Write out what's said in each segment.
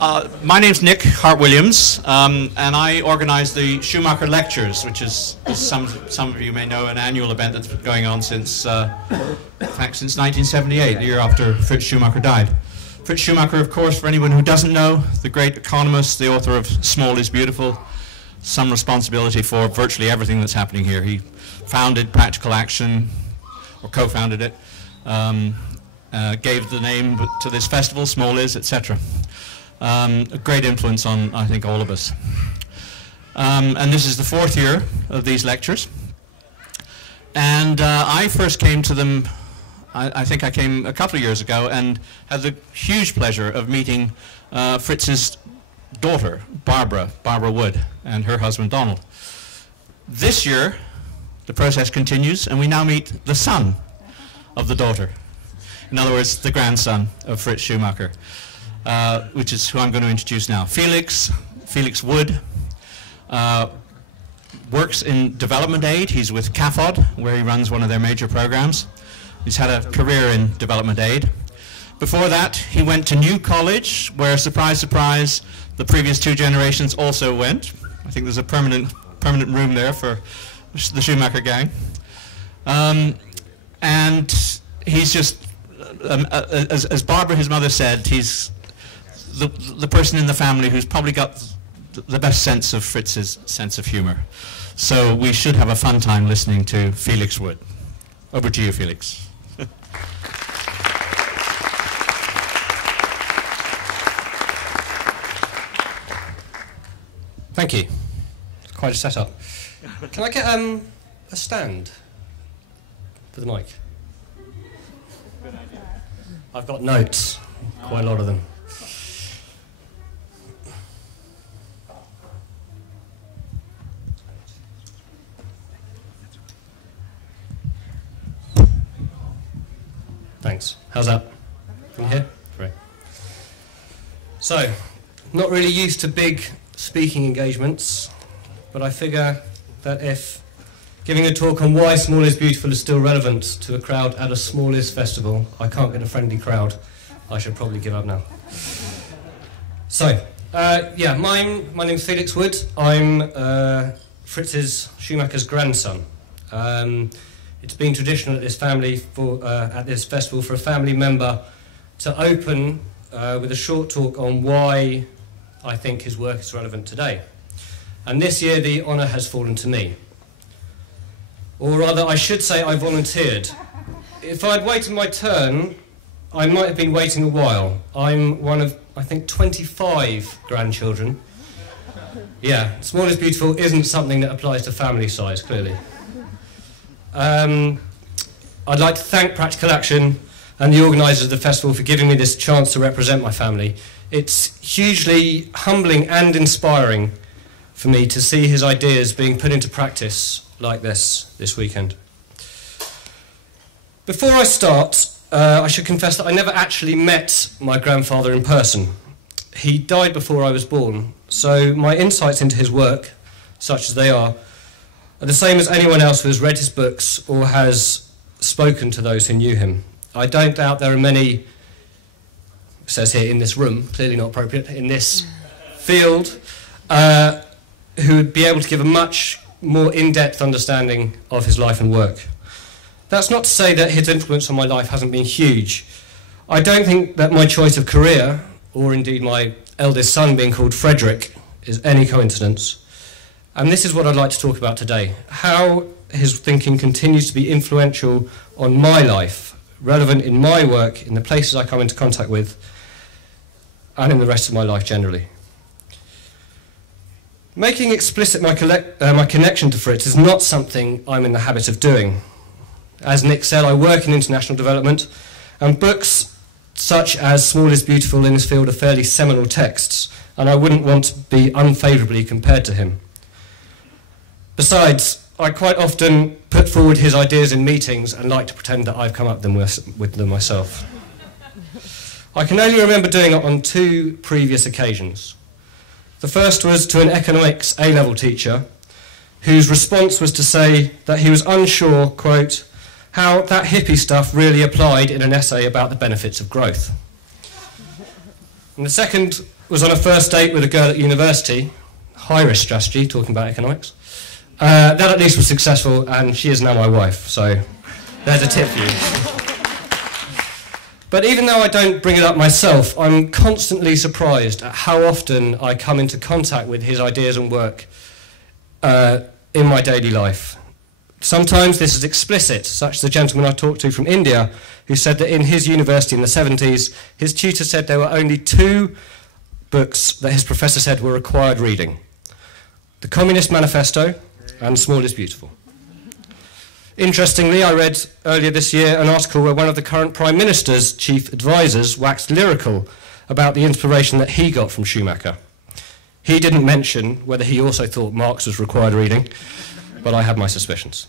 My name's Nick Hart-Williams, and I organise the Schumacher Lectures, which is, as some of you may know, an annual event that's been going on since 1978, the year after Fritz Schumacher died. Fritz Schumacher, of course, for anyone who doesn't know, the great economist, the author of Small is Beautiful, some responsibility for virtually everything that's happening here. He founded Practical Action, or co-founded it, gave the name to this festival, Small Is, etc. A great influence on, I think, all of us. And this is the 4th year of these lectures. And I first came to them, I think I came a couple of years ago, and had the huge pleasure of meeting Fritz's daughter, Barbara Wood, and her husband, Donald. This year, the process continues, and we now meet the son of the daughter. In other words, the grandson of Fritz Schumacher. Which is who I'm going to introduce now. Felix Wood works in development aid. He's with CAFOD, where he runs one of their major programs. He's had a career in development aid. Before that, he went to New College, where, surprise, surprise, the previous 2 generations also went. I think there's a permanent room there for the Schumacher gang. And he's just, as Barbara, his mother, said, he's the person in the family who's probably got the best sense of Fritz's sense of humor. So we should have a fun time listening to Felix Wood. Over to you, Felix. Thank you. Quite a setup. Can I get a stand for the mic? I've got notes, quite a lot of them. Thanks. How's that? Can you hear? Great. So, not really used to big speaking engagements, but I figure that if giving a talk on why Small is Beautiful is still relevant to a crowd at a Small Is festival, I can't get a friendly crowd, I should probably give up now. So, yeah, my name's Felix Wood. I'm Fritz's Schumacher's grandson. It's been traditional at this at this festival for a family member to open with a short talk on why I think his work is relevant today. And this year the honour has fallen to me. Or rather, I should say I volunteered. If I'd waited my turn, I might have been waiting a while. I'm one of, I think, 25 grandchildren. Yeah, Small is Beautiful isn't something that applies to family size, clearly. I'd like to thank Practical Action and the organisers of the festival for giving me this chance to represent my family. It's hugely humbling and inspiring for me to see his ideas being put into practice like this weekend. Before I start, I should confess that I never actually met my grandfather in person. He died before I was born, so my insights into his work, such as they are the same as anyone else who has read his books or has spoken to those who knew him. I don't doubt there are many, it says here in this room, clearly not appropriate, in this field, who would be able to give a much more in-depth understanding of his life and work. That's not to say that his influence on my life hasn't been huge. I don't think that my choice of career, or indeed my eldest son being called Frederick, is any coincidence. And this is what I'd like to talk about today, how his thinking continues to be influential on my life, relevant in my work, in the places I come into contact with, and in the rest of my life generally. Making explicit my connection to Fritz is not something I'm in the habit of doing. As Nick said, I work in international development, and books such as Small is Beautiful in this field are fairly seminal texts, and I wouldn't want to be unfavourably compared to him. Besides, I quite often put forward his ideas in meetings and like to pretend that I've come up with them myself. I can only remember doing it on 2 previous occasions. The first was to an economics A-level teacher, whose response was to say that he was unsure, quote, how that hippie stuff really applied in an essay about the benefits of growth. And the second was on a first date with a girl at university, high-risk strategy, talking about economics. That at least was successful, and she is now my wife, so there's a tip for you. But even though I don't bring it up myself, I'm constantly surprised at how often I come into contact with his ideas and work in my daily life. Sometimes this is explicit, such as the gentleman I talked to from India, who said that in his university in the 70s, his tutor said there were only 2 books that his professor said were required reading: The Communist Manifesto and Small is Beautiful. Interestingly, I read earlier this year an article where one of the current Prime Minister's chief advisors waxed lyrical about the inspiration that he got from Schumacher. He didn't mention whether he also thought Marx was required reading, but I had my suspicions.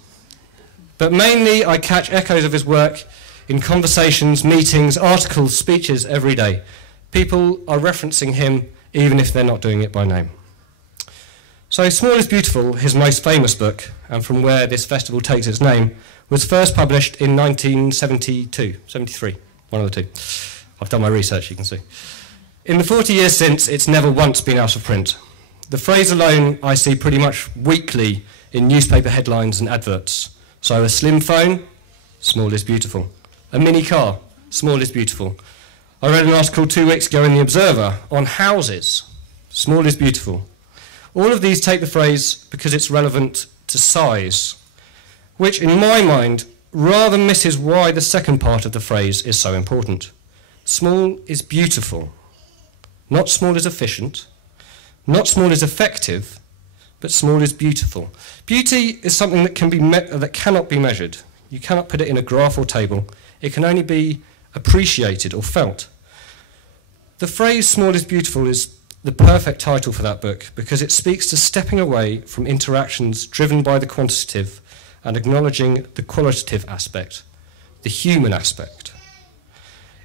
But mainly I catch echoes of his work in conversations, meetings, articles, speeches every day. People are referencing him even if they're not doing it by name. So Small is Beautiful, his most famous book, and from where this festival takes its name, was first published in 1972, 73, one of the two. I've done my research, you can see. In the 40 years since, it's never once been out of print. The phrase alone I see pretty much weekly in newspaper headlines and adverts. So a slim phone, small is beautiful. A mini car, small is beautiful. I read an article 2 weeks ago in The Observer on houses, small is beautiful. All of these take the phrase because it's relevant to size, which in my mind rather misses why the second part of the phrase is so important. Small is beautiful. Not small is efficient, not small is effective, but small is beautiful. Beauty is something that cannot be measured. You cannot put it in a graph or table. It can only be appreciated or felt. The phrase small is beautiful is the perfect title for that book because it speaks to stepping away from interactions driven by the quantitative and acknowledging the qualitative aspect, the human aspect.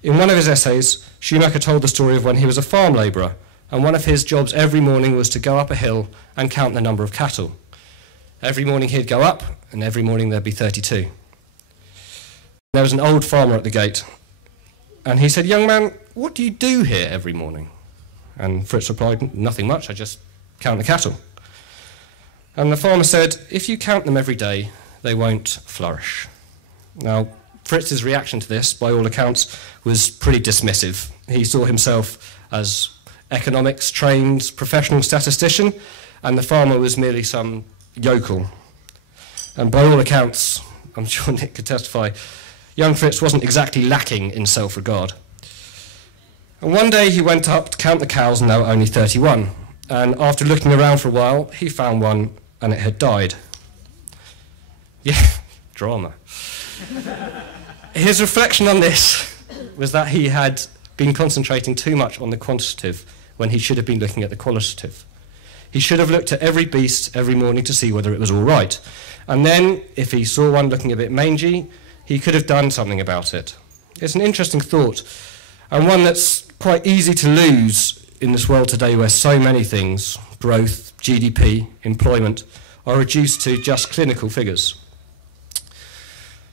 In one of his essays, Schumacher told the story of when he was a farm labourer, and one of his jobs every morning was to go up a hill and count the number of cattle. Every morning he'd go up, and every morning there'd be 32. There was an old farmer at the gate, and he said, "Young man, what do you do here every morning?" And Fritz replied, "Nothing much, I just count the cattle." And the farmer said, "If you count them every day, they won't flourish." Now, Fritz's reaction to this, by all accounts, was pretty dismissive. He saw himself as economics-trained professional statistician, and the farmer was merely some yokel. And by all accounts, I'm sure Nick could testify, young Fritz wasn't exactly lacking in self-regard. And one day he went up to count the cows, and there were only 31. And after looking around for a while, he found one, and it had died. Yeah, drama. His reflection on this was that he had been concentrating too much on the quantitative when he should have been looking at the qualitative. He should have looked at every beast every morning to see whether it was all right. And then, if he saw one looking a bit mangy, he could have done something about it. It's an interesting thought, and one that's quite easy to lose in this world today where so many things, growth, GDP, employment, are reduced to just clinical figures.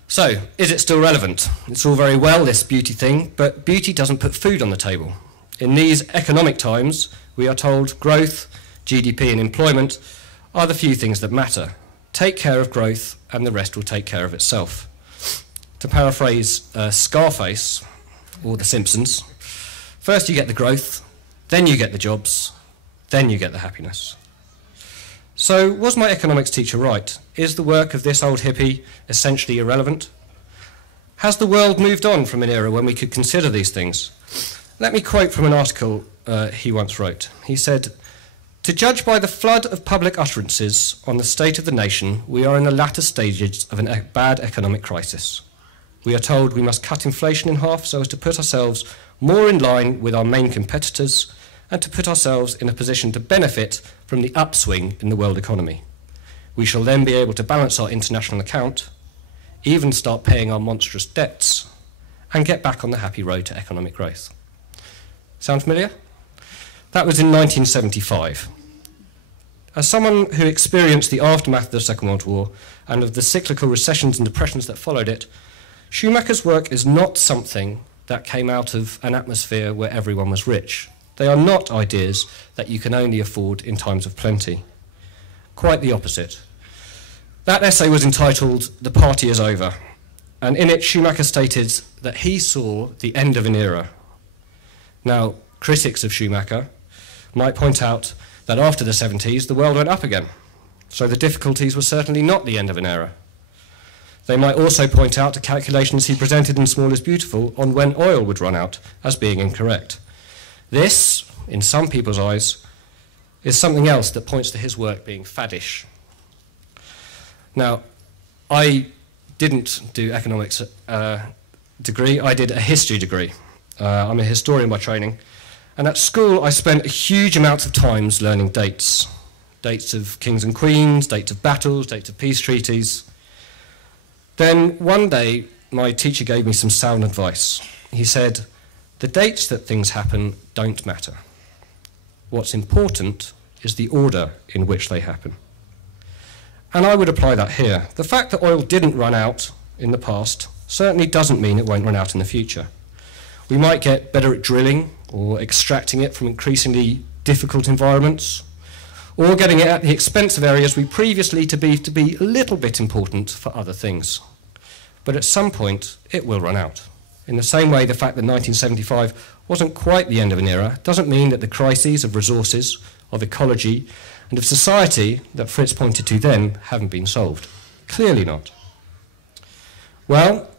So, is it still relevant? It's all very well, this beauty thing, but beauty doesn't put food on the table. In these economic times, we are told growth, GDP and employment are the few things that matter. Take care of growth and the rest will take care of itself. To paraphrase Scarface, or The Simpsons, first you get the growth, then you get the jobs, then you get the happiness. So, was my economics teacher right? Is the work of this old hippie essentially irrelevant? Has the world moved on from an era when we could consider these things? Let me quote from an article he once wrote. He said, "To judge by the flood of public utterances on the state of the nation, we are in the latter stages of a bad economic crisis. We are told we must cut inflation in half so as to put ourselves more in line with our main competitors and to put ourselves in a position to benefit from the upswing in the world economy. We shall then be able to balance our international account, even start paying our monstrous debts, and get back on the happy road to economic growth." Sound familiar? That was in 1975. As someone who experienced the aftermath of the Second World War and of the cyclical recessions and depressions that followed it, Schumacher's work is not something that came out of an atmosphere where everyone was rich. They are not ideas that you can only afford in times of plenty. Quite the opposite. That essay was entitled "The Party is Over," and in it Schumacher stated that he saw the end of an era. Now, critics of Schumacher might point out that after the 70s the world went up again, so the difficulties were certainly not the end of an era. They might also point out the calculations he presented in Small is Beautiful on when oil would run out as being incorrect. This, in some people's eyes, is something else that points to his work being faddish. Now, I didn't do economics degree, I did a history degree. I'm a historian by training, and at school I spent a huge amount of time learning dates. Dates of kings and queens, dates of battles, dates of peace treaties. Then one day my teacher gave me some sound advice. He said, "The dates that things happen don't matter. What's important is the order in which they happen." And I would apply that here. The fact that oil didn't run out in the past certainly doesn't mean it won't run out in the future. We might get better at drilling or extracting it from increasingly difficult environments, or getting it at the expense of areas we previously to be a little bit important for other things. But at some point, it will run out. In the same way, the fact that 1975 wasn't quite the end of an era doesn't mean that the crises of resources, of ecology, and of society that Fritz pointed to then haven't been solved. Clearly not. Well,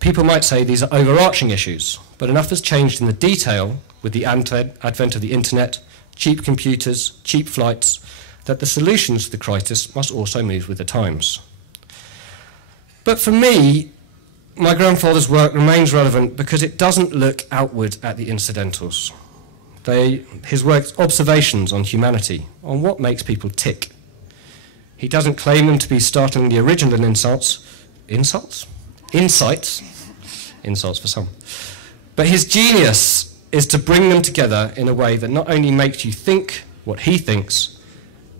people might say these are overarching issues, but enough has changed in the detail with the advent of the internet, cheap computers, cheap flights, that the solutions to the crisis must also move with the times. But for me, my grandfather's work remains relevant because it doesn't look outward at the incidentals. His work's observations on humanity, on what makes people tick. He doesn't claim them to be startlingly original in insights for some. But his genius is to bring them together in a way that not only makes you think what he thinks,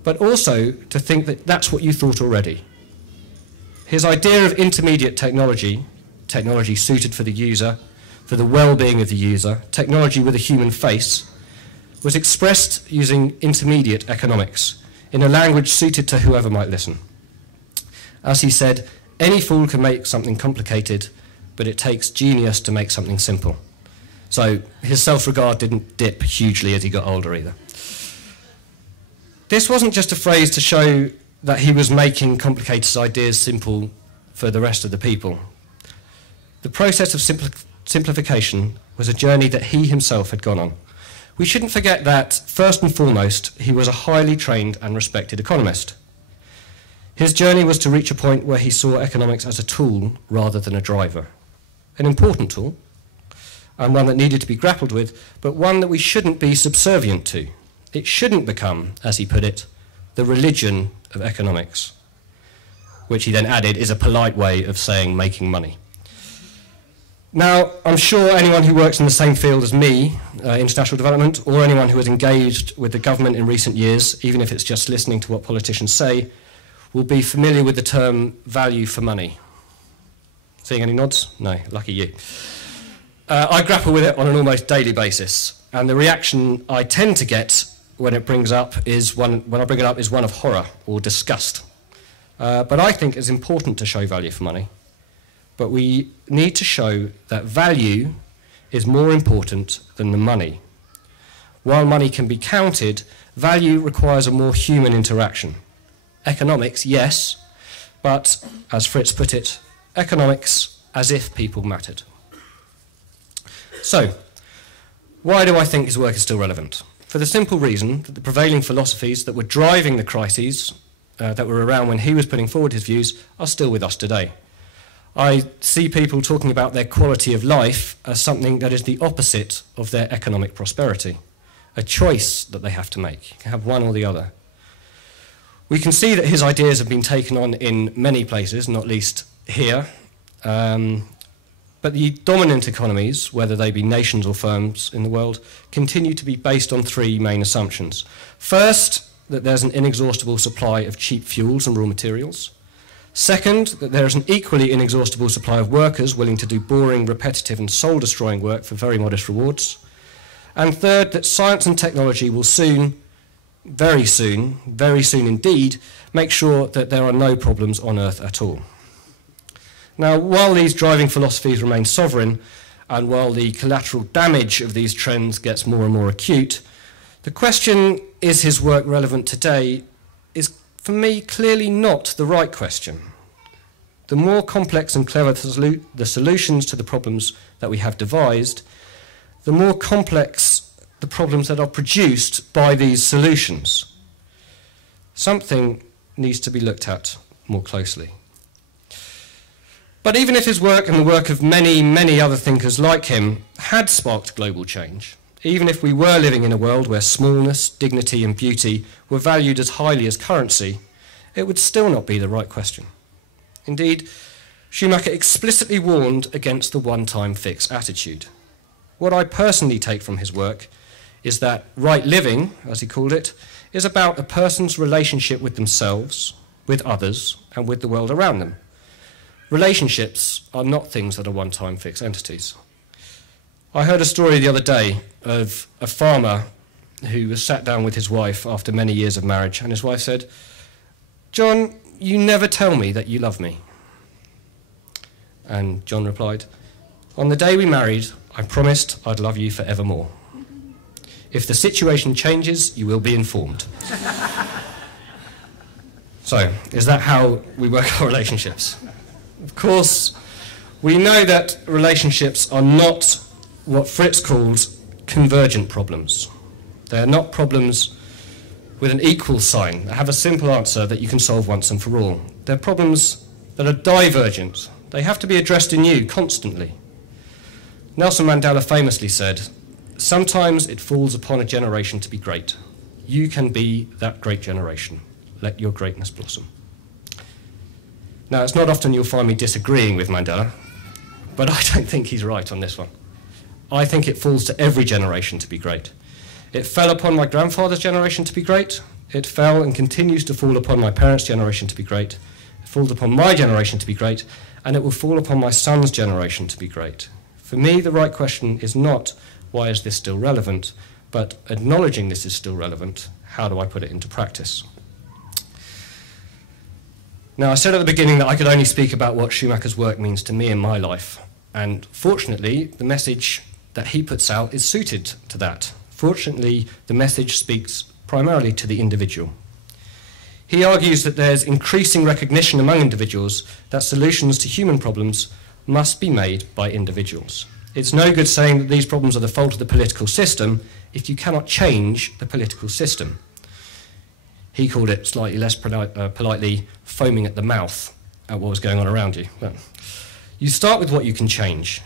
but also to think that that's what you thought already. His idea of intermediate technology, technology suited for the user, for the well-being of the user, technology with a human face, was expressed using intermediate economics in a language suited to whoever might listen. As he said, any fool can make something complicated, but it takes genius to make something simple. So his self-regard didn't dip hugely as he got older either. This wasn't just a phrase to show that he was making complicated ideas simple for the rest of the people. The process of simplification was a journey that he himself had gone on. We shouldn't forget that, first and foremost, he was a highly trained and respected economist. His journey was to reach a point where he saw economics as a tool rather than a driver. An important tool, and one that needed to be grappled with, but one that we shouldn't be subservient to. It shouldn't become, as he put it, the religion of economics, which he then added is a polite way of saying making money. Now, I'm sure anyone who works in the same field as me, international development, or anyone who has engaged with the government in recent years, even if it's just listening to what politicians say, will be familiar with the term value for money. Seeing any nods? No, lucky you. I grapple with it on an almost daily basis, and the reaction I tend to get when I bring it up is one of horror or disgust. But I think it's important to show value for money. But we need to show that value is more important than the money. While money can be counted, value requires a more human interaction. Economics, yes, but, as Fritz put it, economics as if people mattered. So, why do I think his work is still relevant? For the simple reason that the prevailing philosophies that were driving the crises that were around when he was putting forward his views are still with us today. I see people talking about their quality of life as something that is the opposite of their economic prosperity, a choice that they have to make. You can have one or the other. We can see that his ideas have been taken on in many places, not least here, but the dominant economies, whether they be nations or firms in the world, continue to be based on three main assumptions. First, that there's an inexhaustible supply of cheap fuels and raw materials. Second, that there is an equally inexhaustible supply of workers willing to do boring, repetitive and soul-destroying work for very modest rewards. And third, that science and technology will soon, very soon indeed, make sure that there are no problems on Earth at all. Now, while these driving philosophies remain sovereign, and while the collateral damage of these trends gets more and more acute, the question, is his work relevant today, is for me clearly not the right question. The more complex and clever the solutions to the problems that we have devised, the more complex the problems that are produced by these solutions. Something needs to be looked at more closely. But even if his work and the work of many, many other thinkers like him had sparked global change, even if we were living in a world where smallness, dignity and beauty were valued as highly as currency, it would still not be the right question. Indeed, Schumacher explicitly warned against the one-time fix attitude. What I personally take from his work is that right living, as he called it, is about a person's relationship with themselves, with others, and with the world around them. Relationships are not things that are one-time fixed entities. I heard a story the other day of a farmer who was sat down with his wife after many years of marriage, and his wife said, "John, you never tell me that you love me." And John replied, "On the day we married, I promised I'd love you forevermore. If the situation changes, you will be informed." So, is that how we work our relationships? Of course, we know that relationships are not what Fritz calls convergent problems. They are not problems with an equal sign, that have a simple answer that you can solve once and for all. They're problems that are divergent. They have to be addressed in you constantly. Nelson Mandela famously said, "Sometimes it falls upon a generation to be great. You can be that great generation. Let your greatness blossom." Now, it's not often you'll find me disagreeing with Mandela, but I don't think he's right on this one. I think it falls to every generation to be great. It fell upon my grandfather's generation to be great. It fell and continues to fall upon my parents' generation to be great. It falls upon my generation to be great, and it will fall upon my son's generation to be great. For me, the right question is not, why is this still relevant, but acknowledging this is still relevant, how do I put it into practice? Now, I said at the beginning that I could only speak about what Schumacher's work means to me in my life, and fortunately, the message that he puts out is suited to that. Fortunately, the message speaks primarily to the individual. He argues that there's increasing recognition among individuals that solutions to human problems must be made by individuals. It's no good saying that these problems are the fault of the political system if you cannot change the political system. He called it, slightly less politely, foaming at the mouth at what was going on around you. But you start with what you can change.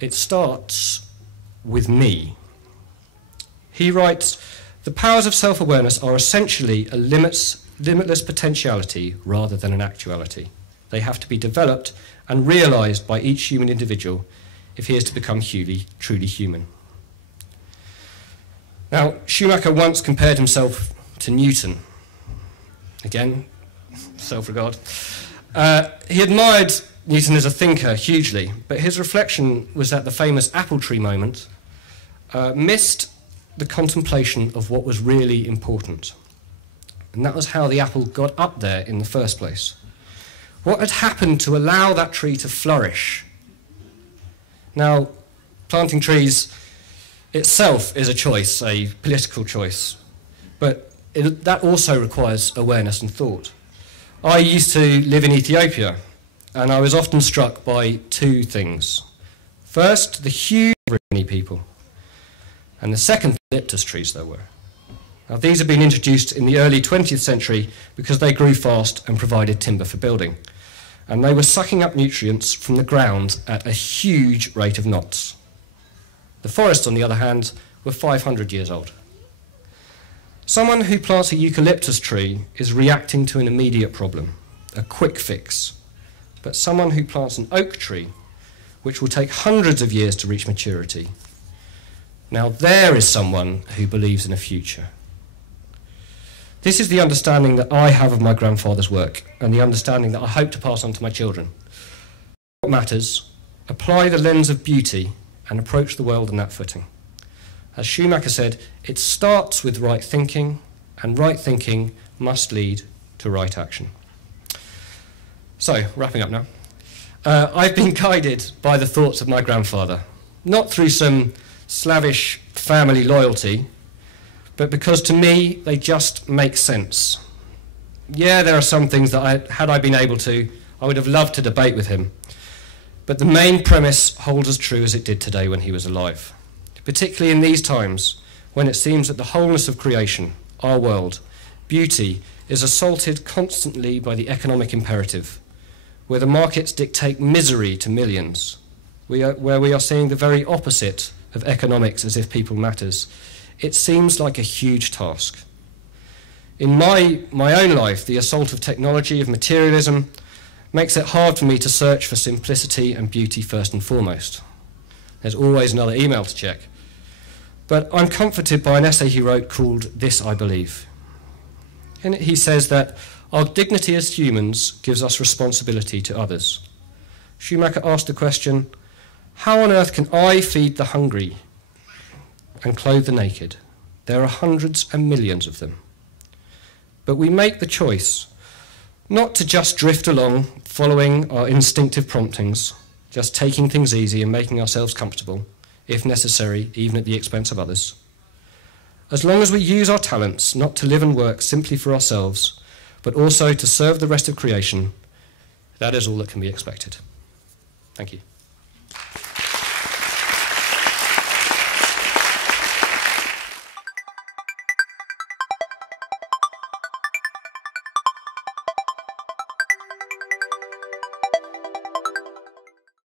It starts with me. He writes, "The powers of self-awareness are essentially a limitless potentiality rather than an actuality. They have to be developed and realized by each human individual if he is to become truly human." Now, Schumacher once compared himself to Newton. Again, self-regard. He admired Newton as a thinker hugely, but his reflection was that the famous apple tree moment missed the contemplation of what was really important. And that was how the apple got up there in the first place. What had happened to allow that tree to flourish? Now, planting trees itself is a choice, a political choice, but that also requires awareness and thought. I used to live in Ethiopia, and I was often struck by two things. First, the huge many people, and the second, the eucalyptus trees there were. Now, these had been introduced in the early 20th century because they grew fast and provided timber for building, and they were sucking up nutrients from the ground at a huge rate of knots. The forests, on the other hand, were 500 years old. Someone who plants a eucalyptus tree is reacting to an immediate problem, a quick fix. But someone who plants an oak tree, which will take hundreds of years to reach maturity, now there is someone who believes in a future. This is the understanding that I have of my grandfather's work, and the understanding that I hope to pass on to my children. What matters, apply the lens of beauty and approach the world on that footing. As Schumacher said, it starts with right thinking, and right thinking must lead to right action. So, wrapping up now. I've been guided by the thoughts of my grandfather, not through some slavish family loyalty, but because to me they just make sense. Yeah, there are some things that had I been able to, I would have loved to debate with him. But the main premise holds as true as it did today when he was alive. Particularly in these times, when it seems that the wholeness of creation, our world, beauty, is assaulted constantly by the economic imperative, where the markets dictate misery to millions, where we are seeing the very opposite of economics as if people matters. It seems like a huge task. In my own life, the assault of technology, of materialism, makes it hard for me to search for simplicity and beauty first and foremost. There's always another email to check. But I'm comforted by an essay he wrote called This I Believe. In it he says that our dignity as humans gives us responsibility to others. Schumacher asked the question, how on earth can I feed the hungry and clothe the naked? There are hundreds and millions of them. But we make the choice not to just drift along, following our instinctive promptings, just taking things easy and making ourselves comfortable, if necessary, even at the expense of others. As long as we use our talents not to live and work simply for ourselves, but also to serve the rest of creation, that is all that can be expected. Thank you.